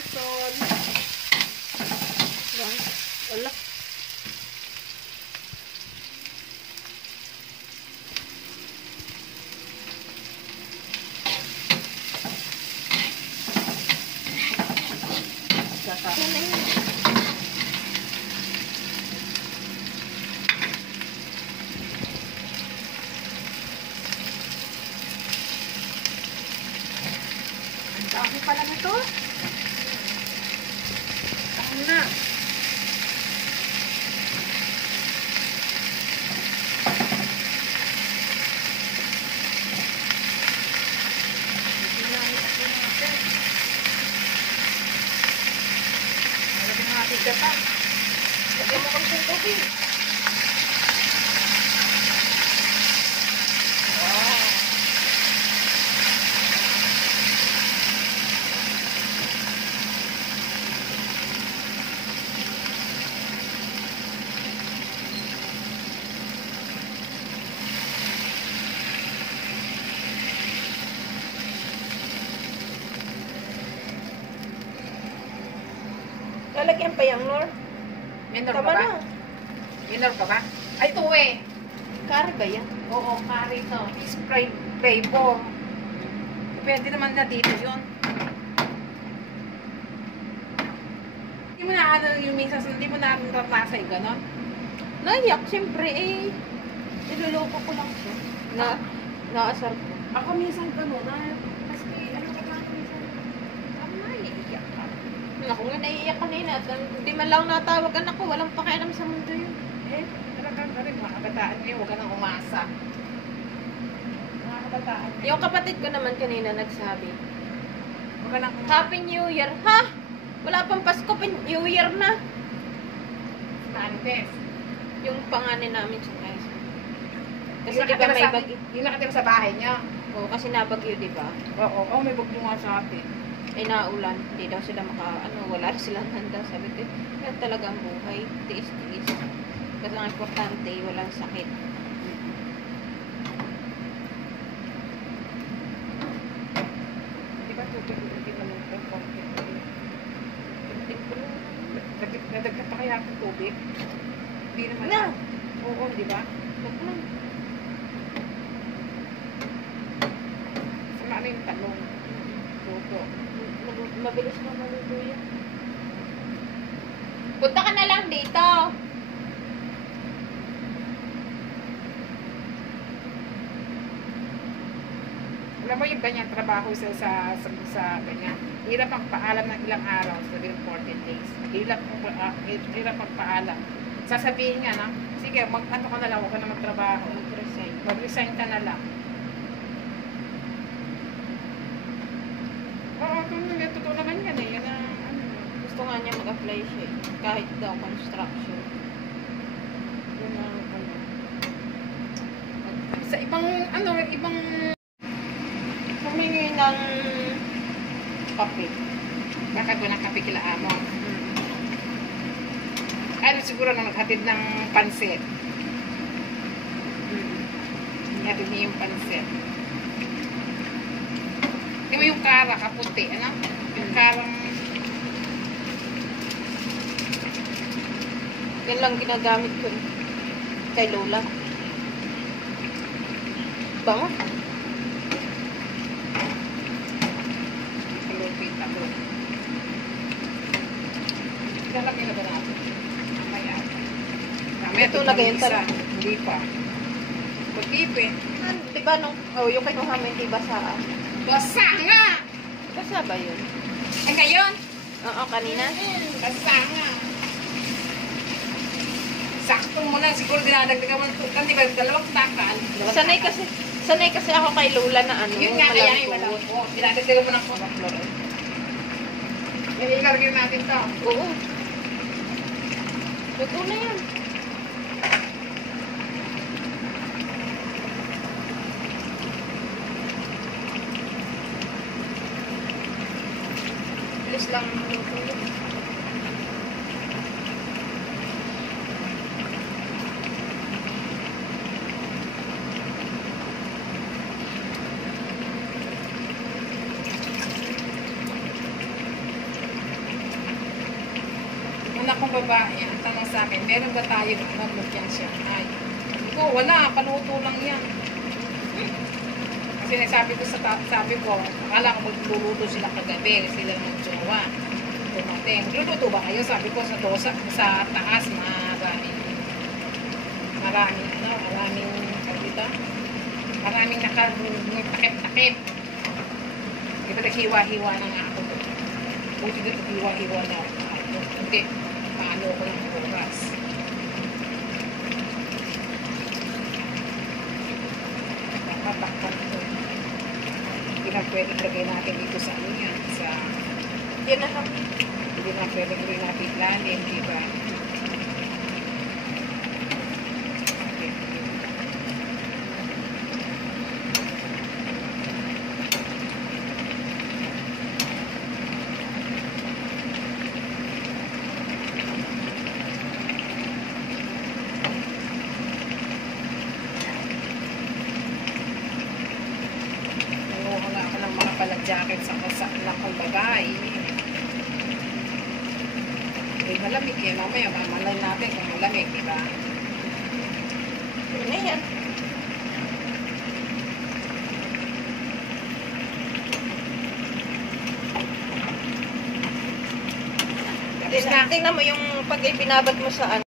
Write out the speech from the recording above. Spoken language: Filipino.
Lysol. Wala. Dami pala nito. Dami na. Malagyan ng ating gata. Lagyan mo kami sa tubig. Lalagyan pa yung Nor. Minor ka Tama ba? na. Minor ka ba? Ay, ito eh. Curry ba yan? Oo, curry to. Spray flavor. Pwede naman na dito yun. Hindi mo na ano yung minsan, hindi mo na narasa yung gano'n. Naiyak, siyempre eh. Niloloko ko lang siya. Naasar ko. Ako minsan gano'n na, kasi ano ka ba minsan? Ano na, iiyak ka. Ako nga naiiyak kanina at hindi man lang natawag anak ko. Walang pakialam sa mundo yun. Eh, talagang ka rin, mga kabataan ngayon, huwag ka nang umasa. Mga kabataan ngayon. Yung kapatid ko naman kanina nagsabi, Huwag ka nang umasa. Happy New Year. Ha? Wala pang Pasko, New Year na. Marites. Yung panganin namin sa Quezon. Kasi Yung di ba nakatira may sa- bagyo? Yung nakatira sa bahay niya. Oo, kasi nabagyo, di ba? Oo, may bagyo nga sa atin. Ay naulan. Hindi daw sila wala silang handa. Sabi ko, yan talaga ang buhay. Tiis-tiis. Kasi ang importante, walang sakit. Di ba tubig hindi maluto? Nadagdag pa kaya ang tubig? Hindi naman. Na! Oo, di ba? Wag na. Sama ano yung talong? Luto. Mabilis na maluto yan. Punta ka na lang dito. Alam mo yung ganyan trabaho sa ganyan. Hirap ang paalam ng ilang araw, sabi ng 14 days. Hirap ang paalam. Sasabihin nga na, sige, ano ka na lang, huwag ka na magtrabaho. Mag-resign. Mag-resign ka na lang. Oo, totoo naman yan eh. Yan ang ano. Gusto nga niya mag-apply siya eh. Kahit daw construction. Yun ang ano. Sa ibang, ibang Humingi ng kape. bakit mo ng kape kila amo. Ano siguro na naghatid ng pansit. Naghatid niya yung pansit. Di mo yung kara, kaputi, ano? Yung karang, Yan lang ginagamit ko eh. Kay Lola. Bango. kalupit ako. Lalagyan na ba natin? Mamaya. Mamaya, Ito, lagayan isa. tala. Hindi pa. Pagkipin. Diba nung, yung kay Kuhame, hindi basa. Basa nga! Basa ba yun? Eh ngayon? Oo, kanina. Basa nga. Sakto mo na. Siguro dinadagdagan mo. Hindi ba? Dalawang takal. Sanay kasi ako kay Lola na ano. Yun nga kaya yung malambot. malambot. Dinadagdagan mo ng kolor. Yung ilalagyan natin to. Oo. Luto na yan. Bilis lang luto yun. anak kong babae, ang tanong sa akin, meron ba tayo lumpiang Shanghai? Ito, wala, paluto lang yan. Kasi sabi ko, akala ko magluluto sila kagabi, sila mag-jowa. Dumating, magluluto ba kayo? Sabi ko sa dosa, sa taas, maraming nakatakip-takip. Di ba naghiwa-hiwa na nga ako. Buti dito hiwa-hiwa na ako. Hindi, paano ko ng oras. Bakit ito. Hindi na pwede lagay natin dito sa ano yan. Yan na lang. Hindi na pwede lagay natin lalim, di ba? Wala ako ng mga pala jacket sa kasak ng bagay. Eh, malamig eh. Mamaya, mamalay natin kung malamig, di ba? Yan na yan. Tapos na. Tingnan mo yung pag ibinabad mo sa ano.